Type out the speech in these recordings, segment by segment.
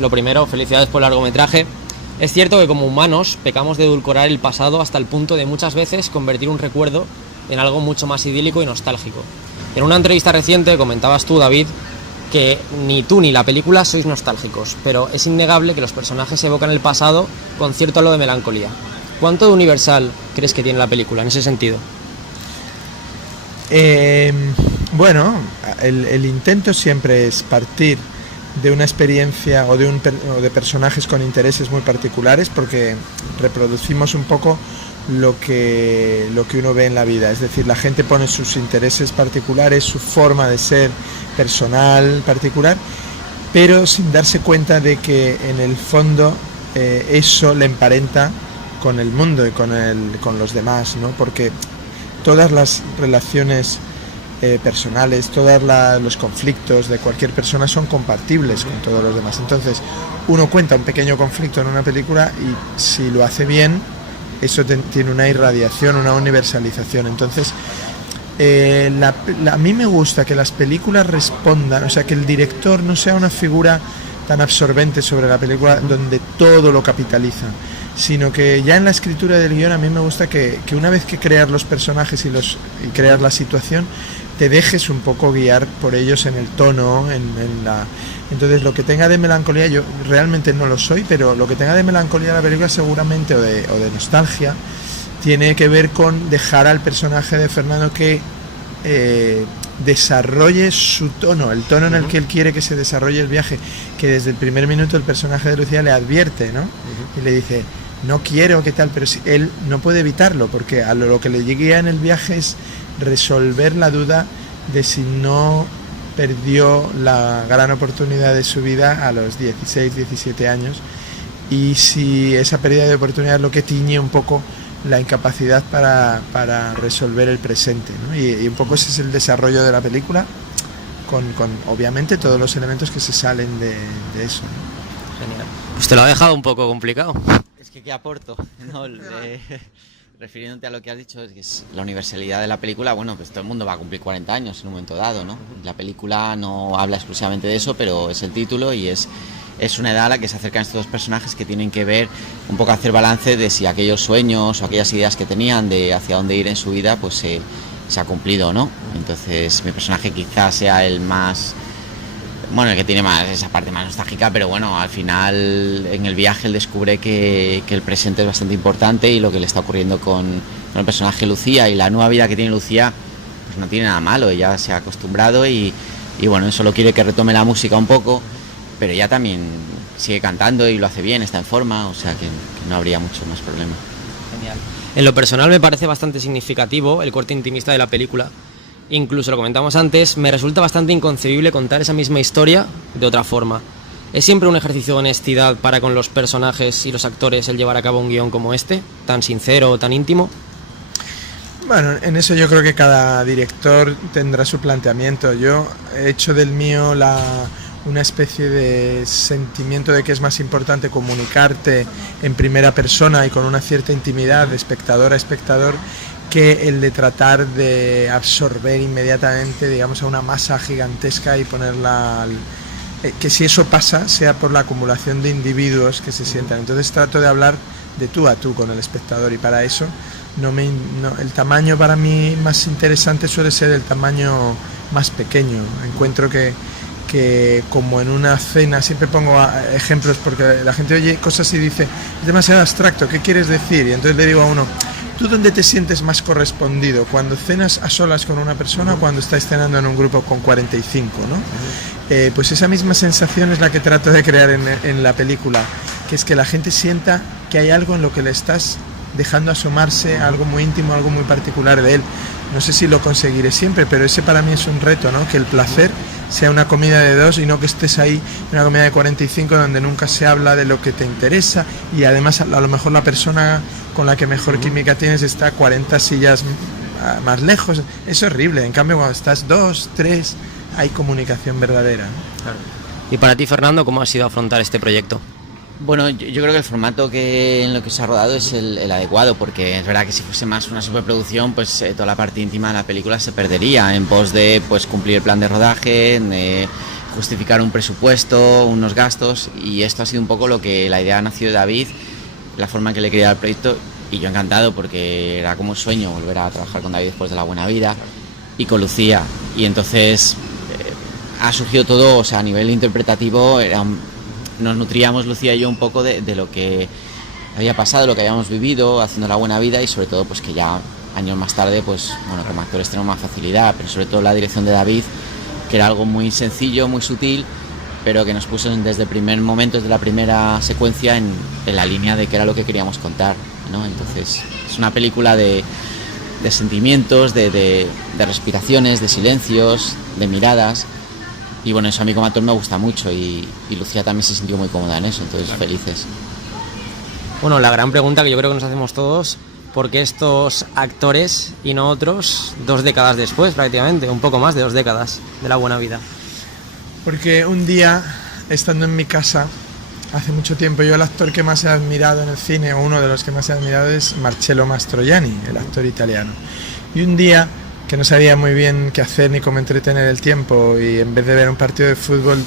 Lo primero, felicidades por el largometraje. Es cierto que como humanos pecamos de edulcorar el pasado hasta el punto de muchas veces convertir un recuerdo en algo mucho más idílico y nostálgico. En una entrevista reciente comentabas tú, David, que ni tú ni la película sois nostálgicos, pero es innegable que los personajes evocan el pasado con cierto halo de melancolía. ¿Cuánto de universal crees que tiene la película en ese sentido? Bueno, el intento siempre es partir de una experiencia o de personajes con intereses muy particulares, porque reproducimos un poco lo que uno ve en la vida. Es decir, la gente pone sus intereses particulares, su forma de ser personal particular, pero sin darse cuenta de que en el fondo eso le emparenta con el mundo y con los demás, ¿no? Porque todas las relaciones personales, todos los conflictos de cualquier persona son compatibles con todos los demás. Entonces, uno cuenta un pequeño conflicto en una película y si lo hace bien, eso tiene una irradiación, una universalización. Entonces, a mí me gusta que las películas respondan, o sea, que el director no sea una figura tan absorbente sobre la película donde todo lo capitaliza, sino que ya en la escritura del guión a mí me gusta que una vez que creas los personajes y creas la situación, te dejes un poco guiar por ellos en el tono, entonces lo que tenga de melancolía, yo realmente no lo soy, pero lo que tenga de melancolía la película seguramente o de nostalgia tiene que ver con dejar al personaje de Fernando que desarrolle su tono, el tono en el que él quiere que se desarrolle el viaje, que desde el primer minuto el personaje de Lucía le advierte, ¿no? Y le dice, no quiero, ¿qué tal? Pero si él no puede evitarlo, porque a lo que le llegue en el viaje es resolver la duda de si no perdió la gran oportunidad de su vida a los 16, 17 años, y si esa pérdida de oportunidad es lo que tiñe un poco la incapacidad para resolver el presente, ¿no? Y un poco ese es el desarrollo de la película, con obviamente todos los elementos que se salen de eso, ¿no? Genial. Pues te lo ha dejado un poco complicado. Es que ¿qué aporto? No, refiriéndote a lo que has dicho, es que es la universalidad de la película. Bueno, pues todo el mundo va a cumplir 40 años en un momento dado, ¿no? La película no habla exclusivamente de eso, pero es el título y es una edad a la que se acercan estos dos personajes que tienen que ver, un poco hacer balance de si aquellos sueños o aquellas ideas que tenían de hacia dónde ir en su vida, pues se ha cumplido o no. Entonces mi personaje quizás sea el más, bueno, el que tiene más esa parte más nostálgica, pero bueno, al final en el viaje él descubre que el presente es bastante importante y lo que le está ocurriendo con el personaje Lucía y la nueva vida que tiene Lucía, pues no tiene nada malo, ella se ha acostumbrado y bueno, él solo quiere que retome la música un poco, pero ella también sigue cantando y lo hace bien, está en forma, o sea que no habría mucho más problema. Genial. En lo personal me parece bastante significativo el corte intimista de la película. Incluso lo comentamos antes, me resulta bastante inconcebible contar esa misma historia de otra forma. ¿Es siempre un ejercicio de honestidad para con los personajes y los actores el llevar a cabo un guión como este, tan sincero, tan íntimo? Bueno, en eso yo creo que cada director tendrá su planteamiento. Yo he hecho del mío una especie de sentimiento de que es más importante comunicarte en primera persona y con una cierta intimidad de espectador a espectador que el de tratar de absorber inmediatamente, digamos, a una masa gigantesca y ponerla que si eso pasa sea por la acumulación de individuos que se sientan. Entonces trato de hablar de tú a tú con el espectador y para eso el tamaño para mí más interesante suele ser el tamaño más pequeño. Encuentro que como en una cena, siempre pongo ejemplos porque la gente oye cosas y dice, es demasiado abstracto, ¿qué quieres decir? Y entonces le digo a uno, ¿tú dónde te sientes más correspondido? ¿Cuando cenas a solas con una persona o cuando estás cenando en un grupo con 45, ¿no? Pues esa misma sensación es la que trato de crear en la película, que es que la gente sienta que hay algo en lo que le estás dejando asomarse, algo muy íntimo, algo muy particular de él. No sé si lo conseguiré siempre, pero ese para mí es un reto, ¿no? Que el placer sea una comida de 2 y no que estés ahí en una comida de 45 donde nunca se habla de lo que te interesa y además a lo mejor la persona con la que mejor química tienes está 40 sillas más lejos. Es horrible. En cambio, cuando estás 2, 3, hay comunicación verdadera, ¿no? Claro. Y para ti, Fernando, ¿cómo ha sido afrontar este proyecto? Bueno, yo creo que el formato en lo que se ha rodado es el adecuado, porque es verdad que si fuese más una superproducción, pues toda la parte íntima de la película se perdería en pos de pues cumplir el plan de rodaje, justificar un presupuesto, unos gastos, y esto ha sido un poco lo que la idea nació de David, la forma en que le quería el proyecto, y yo encantado porque era como un sueño volver a trabajar con David después de La Buena Vida y con Lucía, y entonces ha surgido todo, o sea, a nivel interpretativo nos nutríamos Lucía y yo un poco de lo que había pasado, lo que habíamos vivido haciendo La Buena Vida, y sobre todo pues que ya años más tarde, pues bueno, como actores tenemos más facilidad, pero sobre todo la dirección de David, que era algo muy sencillo, muy sutil, pero que nos puso desde el primer momento, desde la primera secuencia, en la línea de qué era lo que queríamos contar, ¿no? Entonces es una película de sentimientos, de respiraciones, de silencios, de miradas, y bueno, eso a mí como actor me gusta mucho, y Lucía también se sintió muy cómoda en eso, entonces claro, felices. Bueno, la gran pregunta que yo creo que nos hacemos todos: ¿por qué estos actores y no otros 2 décadas después, prácticamente, un poco más de 2 décadas de La Buena Vida? Porque un día, estando en mi casa, hace mucho tiempo, yo el actor que más he admirado en el cine, o uno de los que más he admirado, es Marcello Mastroianni, el actor italiano. Y un día, que no sabía muy bien qué hacer ni cómo entretener el tiempo, y en vez de ver un partido de fútbol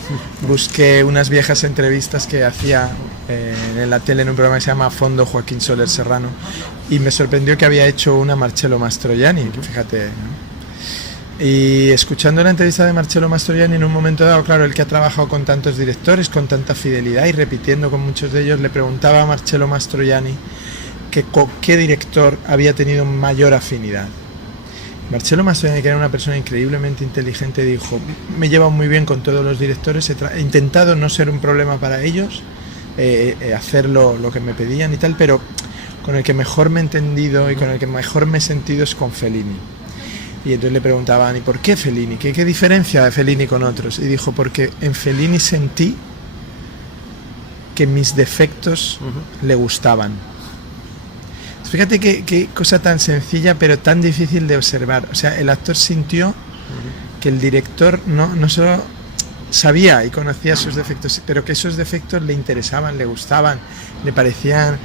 busqué unas viejas entrevistas que hacía en la tele en un programa que se llama Fondo Joaquín Soler Serrano, y me sorprendió que había hecho una Marcello Mastroianni, que fíjate, ¿no? Y escuchando la entrevista de Marcello Mastroianni, en un momento dado, claro, el que ha trabajado con tantos directores, con tanta fidelidad y repitiendo con muchos de ellos, le preguntaba a Marcello Mastroianni que con qué director había tenido mayor afinidad. Marcello Mastroianni, que era una persona increíblemente inteligente, dijo: me he llevado muy bien con todos los directores, he intentado no ser un problema para ellos, hacer lo que me pedían y tal, pero con el que mejor me he entendido y con el que mejor me he sentido es con Fellini. Y entonces le preguntaban: ¿y por qué Fellini? ¿Qué diferencia de Fellini con otros? Y dijo: porque en Fellini sentí que mis defectos le gustaban. Fíjate qué cosa tan sencilla pero tan difícil de observar. O sea, el actor sintió que el director no solo sabía y conocía sus defectos, pero que esos defectos le interesaban, le gustaban, le parecían...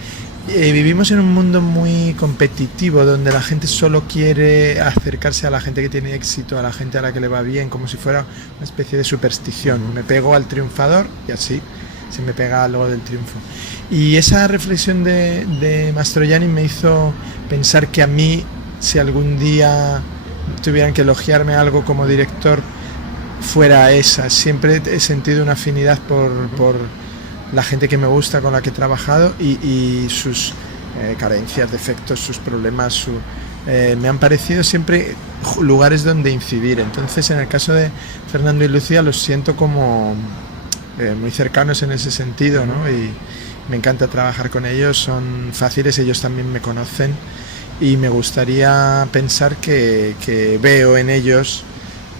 Vivimos en un mundo muy competitivo, donde la gente solo quiere acercarse a la gente que tiene éxito, a la gente a la que le va bien, como si fuera una especie de superstición. Me pego al triunfador y así se me pega algo del triunfo. Y esa reflexión de Mastroianni me hizo pensar que a mí, si algún día tuvieran que elogiarme algo como director, fuera esa. Siempre he sentido una afinidad por la gente que me gusta, con la que he trabajado, y sus carencias, defectos, sus problemas, me han parecido siempre lugares donde incidir. Entonces, en el caso de Fernando y Lucía, los siento como muy cercanos en ese sentido, ¿no? Y me encanta trabajar con ellos, son fáciles, ellos también me conocen, y me gustaría pensar que veo en ellos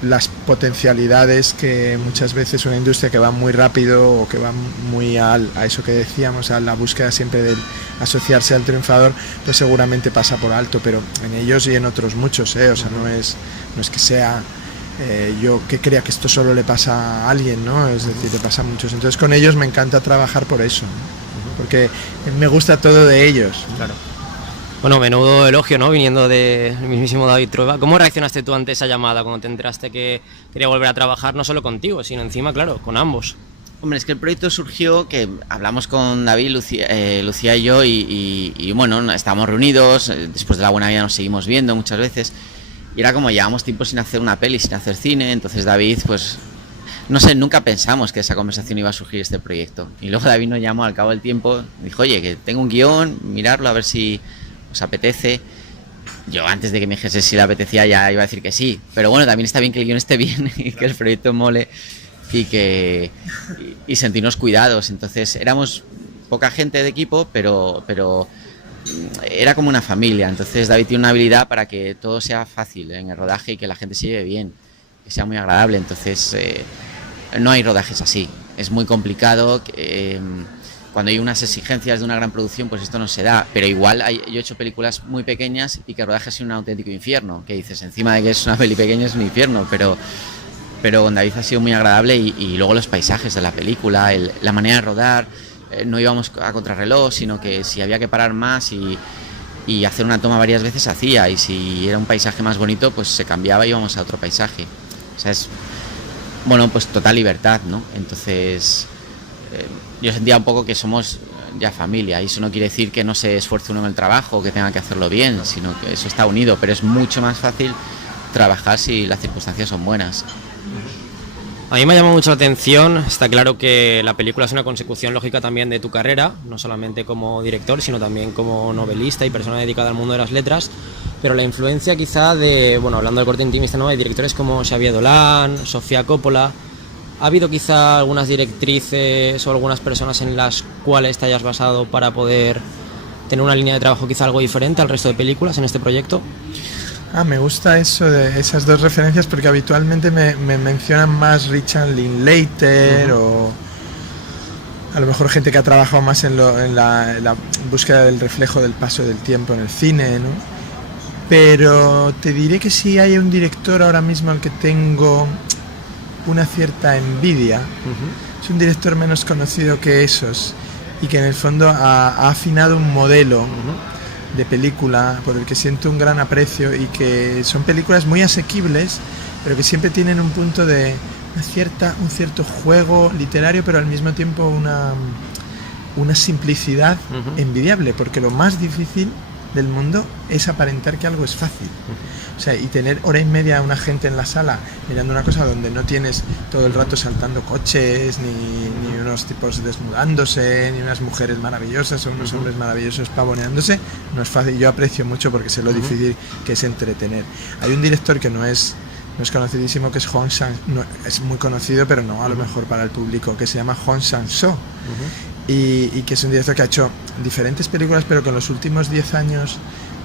las potencialidades que muchas veces una industria que va muy rápido o que va muy a eso que decíamos, a la búsqueda siempre de asociarse al triunfador, pues seguramente pasa por alto, pero en ellos y en otros muchos, o sea, no es que sea yo que crea que esto solo le pasa a alguien, ¿no? Es decir, le pasa a muchos. Entonces con ellos me encanta trabajar por eso, ¿no? Porque me gusta todo de ellos. Claro. Bueno, menudo elogio, ¿no? Viniendo del mismísimo David Trueba. ¿Cómo reaccionaste tú ante esa llamada cuando te enteraste que quería volver a trabajar no solo contigo, sino encima, claro, con ambos? Hombre, es que el proyecto surgió, que hablamos con David, Lucía y yo, y bueno, estábamos reunidos, después de La Buena Vida nos seguimos viendo muchas veces, y era como llevamos tiempo sin hacer una peli, sin hacer cine. Entonces David, pues, no sé, nunca pensamos que esa conversación iba a surgir este proyecto. Y luego David nos llamó al cabo del tiempo, dijo: oye, que tengo un guión, mirarlo a ver si os apetece. Yo, antes de que me dijese si le apetecía, ya iba a decir que sí, pero bueno, también está bien que el guión esté bien y que el proyecto mole y sentirnos cuidados. Entonces éramos poca gente de equipo, pero era como una familia. Entonces David tiene una habilidad para que todo sea fácil en el rodaje y que la gente se lleve bien, que sea muy agradable. Entonces no hay rodajes así, es muy complicado. Cuando hay unas exigencias de una gran producción, pues esto no se da, pero igual yo he hecho películas muy pequeñas y que el rodaje ha sido un auténtico infierno, que dices, encima de que es una peli pequeña es un infierno, pero con David ha sido muy agradable, y luego los paisajes de la película, la manera de rodar, no íbamos a contrarreloj, sino que si había que parar más y hacer una toma varias veces se hacía, y si era un paisaje más bonito, pues se cambiaba y íbamos a otro paisaje. O sea, es bueno, pues total libertad, ¿no? Entonces, yo sentía un poco que somos ya familia, y eso no quiere decir que no se esfuerce uno en el trabajo o que tenga que hacerlo bien, sino que eso está unido, pero es mucho más fácil trabajar si las circunstancias son buenas. A mí me ha llamado mucho la atención, está claro que la película es una consecución lógica también de tu carrera, no solamente como director, sino también como novelista y persona dedicada al mundo de las letras, pero la influencia quizá de, bueno, hablando del corte intimista, ¿no?, de directores como Xavier Dolan, Sofía Coppola, ¿ha habido quizá algunas directrices o algunas personas en las cuales te hayas basado para poder tener una línea de trabajo quizá algo diferente al resto de películas en este proyecto? Me gusta eso de esas dos referencias, porque habitualmente me mencionan más Richard Linklater o a lo mejor gente que ha trabajado más en la búsqueda del reflejo del paso del tiempo en el cine, ¿no? Pero te diré que si hay un director ahora mismo al que tengo una cierta envidia, es un director menos conocido que esos y que en el fondo ha afinado un modelo de película por el que siento un gran aprecio, y que son películas muy asequibles, pero que siempre tienen un punto de un cierto juego literario, pero al mismo tiempo una simplicidad envidiable, porque lo más difícil del mundo es aparentar que algo es fácil. O sea, y tener hora y media a una gente en la sala mirando una cosa donde no tienes todo el rato saltando coches, ni unos tipos desnudándose, ni unas mujeres maravillosas o unos hombres maravillosos pavoneándose, no es fácil. Yo aprecio mucho porque sé lo difícil que es entretener. Hay un director que no es conocidísimo, que es Hong Sang-soo, es muy conocido, pero no a lo mejor para el público, que se llama Hong Sang-soo. Y que es un director que ha hecho diferentes películas, pero que en los últimos 10 años,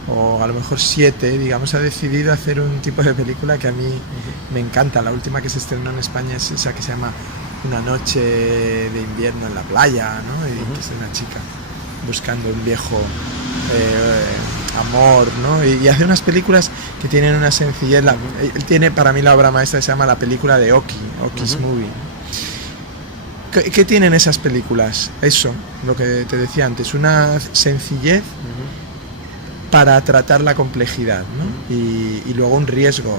o a lo mejor 7, digamos, ha decidido hacer un tipo de película que a mí me encanta. La última que se estrenó en España es esa que se llama Una noche de invierno en la playa, ¿no? Y que es una chica buscando un viejo amor, ¿no? Y hace unas películas que tienen una sencillez. Él tiene para mí la obra maestra que se llama la película de Oki's Movie. ¿Qué tienen esas películas? Eso, lo que te decía antes, una sencillez para tratar la complejidad, ¿no? Y luego un riesgo,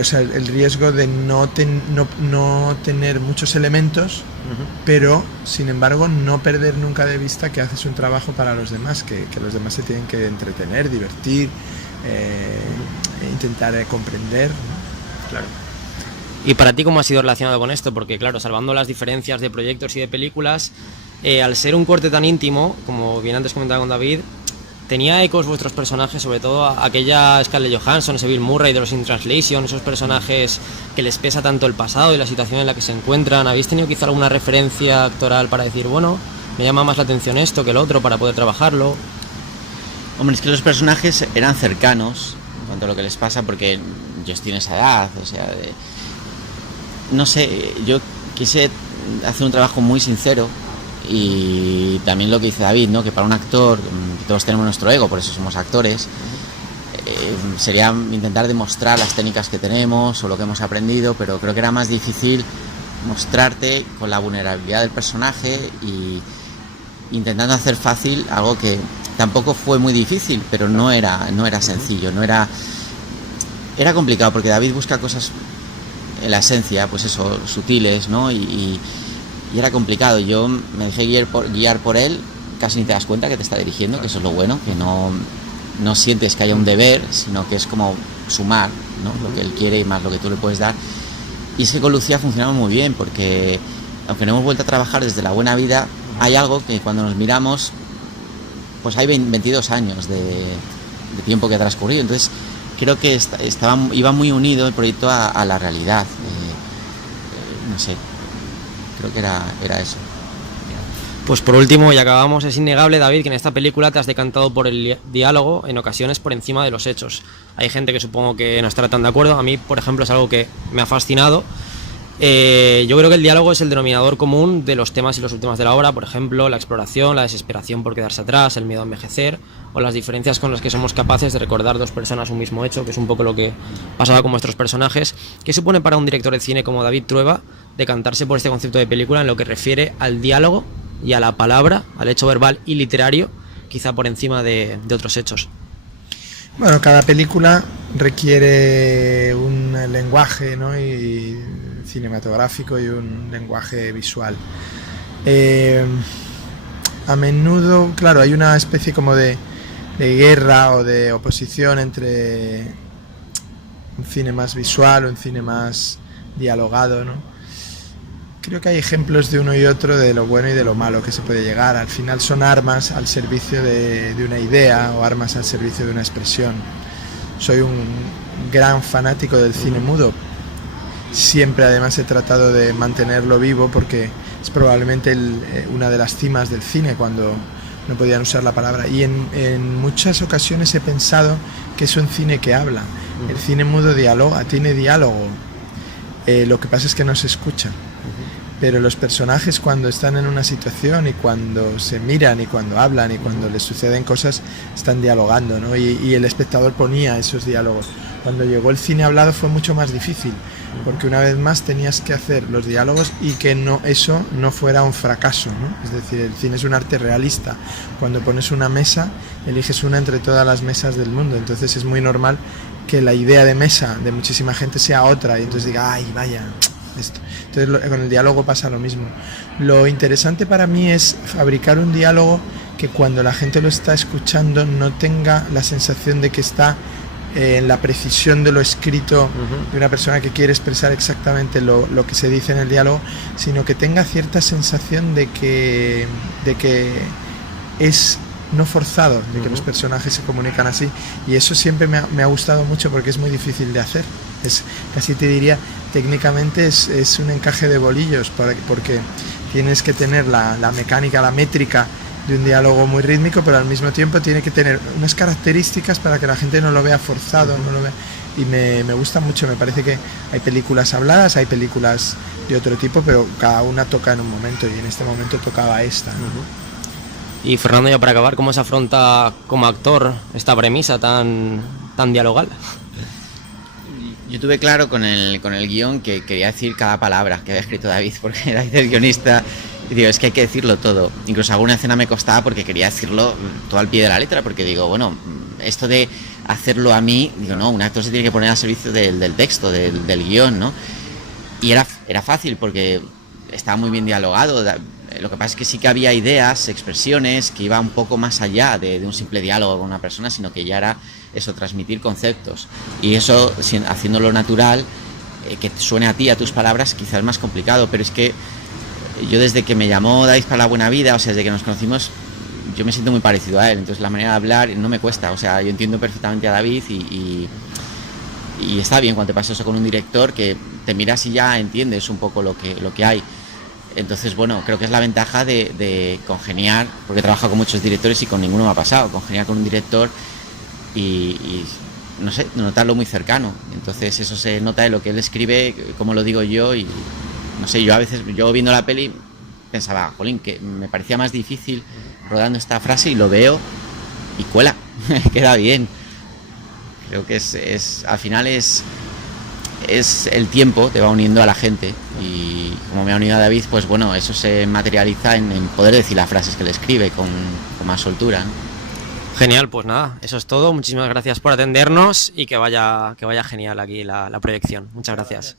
o sea, el riesgo de no tener muchos elementos, pero sin embargo no perder nunca de vista que haces un trabajo para los demás, que los demás se tienen que entretener, divertir, intentar comprender, ¿no? Claro. ¿Y para ti cómo ha sido relacionado con esto? Porque claro, salvando las diferencias de proyectos y de películas, al ser un corte tan íntimo, como bien antes comentaba con David, ¿tenía ecos vuestros personajes, sobre todo aquella Scarlett Johansson, ese Bill Murray de los In Translation, esos personajes que les pesa tanto el pasado y la situación en la que se encuentran? ¿Habéis tenido quizá alguna referencia actoral para decir, bueno, me llama más la atención esto que el otro para poder trabajarlo? Hombre, es que los personajes eran cercanos en cuanto a lo que les pasa, porque yo estoy en esa edad, o sea, no sé, yo quise hacer un trabajo muy sincero, y también lo que dice David, ¿no? Que para un actor, todos tenemos nuestro ego, por eso somos actores, sería intentar demostrar las técnicas que tenemos o lo que hemos aprendido, pero creo que era más difícil mostrarte con la vulnerabilidad del personaje y intentando hacer fácil algo que tampoco fue muy difícil, pero no era sencillo, era complicado, porque David busca cosas en la esencia, pues eso, sutiles, ¿no? Y era complicado. Yo me dejé guiar por él, casi ni te das cuenta que te está dirigiendo, que eso es lo bueno, que no sientes que haya un deber, sino que es como sumar, ¿no? Lo que él quiere y más lo que tú le puedes dar. Y es que con Lucía funcionaba muy bien, porque aunque no hemos vuelto a trabajar desde la buena vida, hay algo que cuando nos miramos, pues hay 22 años de tiempo que ha transcurrido. Entonces creo que iba muy unido el proyecto a la realidad. No sé, creo que era eso. Pues por último, y acabamos, es innegable, David, que en esta película te has decantado por el diálogo, en ocasiones por encima de los hechos. Hay gente que supongo que no estará tan de acuerdo. A mí, por ejemplo, es algo que me ha fascinado. Yo creo que el diálogo es el denominador común de los temas y los subtemas de la obra. Por ejemplo, la exploración, la desesperación por quedarse atrás, el miedo a envejecer, o las diferencias con las que somos capaces de recordar dos personas un mismo hecho, que es un poco lo que pasaba con vuestros personajes. ¿Qué supone para un director de cine como David Trueba decantarse por este concepto de película en lo que refiere al diálogo y a la palabra, al hecho verbal y literario, quizá por encima de otros hechos? Bueno, cada película requiere un lenguaje, ¿no? Y cinematográfico y un lenguaje visual. A menudo, claro, hay una especie como de guerra o de oposición entre un cine más visual o un cine más dialogado, ¿no? Creo que hay ejemplos de uno y otro, de lo bueno y de lo malo que se puede llegar. Al final son armas al servicio de una idea o armas al servicio de una expresión. Soy un gran fanático del cine mudo. Siempre además he tratado de mantenerlo vivo porque es probablemente una de las cimas del cine cuando no podían usar la palabra. Y en muchas ocasiones he pensado que es un cine que habla. El cine mudo dialoga, tiene diálogo. Lo que pasa es que no se escucha. Pero los personajes cuando están en una situación y cuando se miran y cuando hablan y cuando les suceden cosas están dialogando, ¿no? Y el espectador ponía esos diálogos. Cuando llegó el cine hablado fue mucho más difícil porque una vez más tenías que hacer los diálogos y que eso no fuera un fracaso, ¿no? Es decir, el cine es un arte realista. Cuando pones una mesa eliges una entre todas las mesas del mundo, entonces es muy normal que la idea de mesa de muchísima gente sea otra y entonces diga, ay, vaya, esto. Entonces con el diálogo pasa lo mismo. Lo interesante para mí es fabricar un diálogo que cuando la gente lo está escuchando no tenga la sensación de que está en la precisión de lo escrito de una persona que quiere expresar exactamente lo que se dice en el diálogo, sino que tenga cierta sensación de que es no forzado, de que los personajes se comunican así, y eso siempre me ha gustado mucho porque es muy difícil de hacer. Es, casi te diría, técnicamente es un encaje de bolillos porque tienes que tener la mecánica, la métrica de un diálogo muy rítmico, pero al mismo tiempo tiene que tener unas características para que la gente no lo vea forzado, no lo vea, y me gusta mucho. Me parece que hay películas habladas, hay películas de otro tipo, pero cada una toca en un momento, y en este momento tocaba esta, ¿no? Y Fernando, ya para acabar, ¿cómo se afronta como actor esta premisa tan dialogal? Yo tuve claro con el guión que quería decir cada palabra que había escrito David, porque David es guionista y digo, es que hay que decirlo todo. Incluso alguna escena me costaba porque quería decirlo todo al pie de la letra, porque digo, bueno, esto de hacerlo a mí, digo, no, un actor se tiene que poner al servicio del texto, del guión, ¿no? Y era fácil porque estaba muy bien dialogado. Lo que pasa es que sí que había ideas, expresiones que iban un poco más allá de un simple diálogo con una persona, sino que ya era eso, transmitir conceptos. Y eso, haciéndolo natural, que suene a ti, a tus palabras, quizás es más complicado, pero es que yo desde que me llamó David para la Buena Vida, o sea, desde que nos conocimos, yo me siento muy parecido a él, entonces la manera de hablar no me cuesta, o sea, yo entiendo perfectamente a David y está bien cuando te pasa eso con un director, que te miras y ya entiendes un poco lo que hay. Entonces, bueno, creo que es la ventaja de congeniar, porque he trabajado con muchos directores y con ninguno me ha pasado, congeniar con un director y no sé, notarlo muy cercano. Entonces eso se nota de lo que él escribe, cómo lo digo yo, y no sé, yo a veces, yo viendo la peli pensaba, jolín, que me parecía más difícil rodando esta frase y lo veo y cuela, queda bien. Creo que al final es el tiempo, te va uniendo a la gente, y como me ha unido a David, pues bueno, eso se materializa en poder decir las frases que le escribe con más soltura, ¿no? Genial, pues nada, eso es todo. Muchísimas gracias por atendernos y que vaya genial aquí la proyección. Muchas gracias.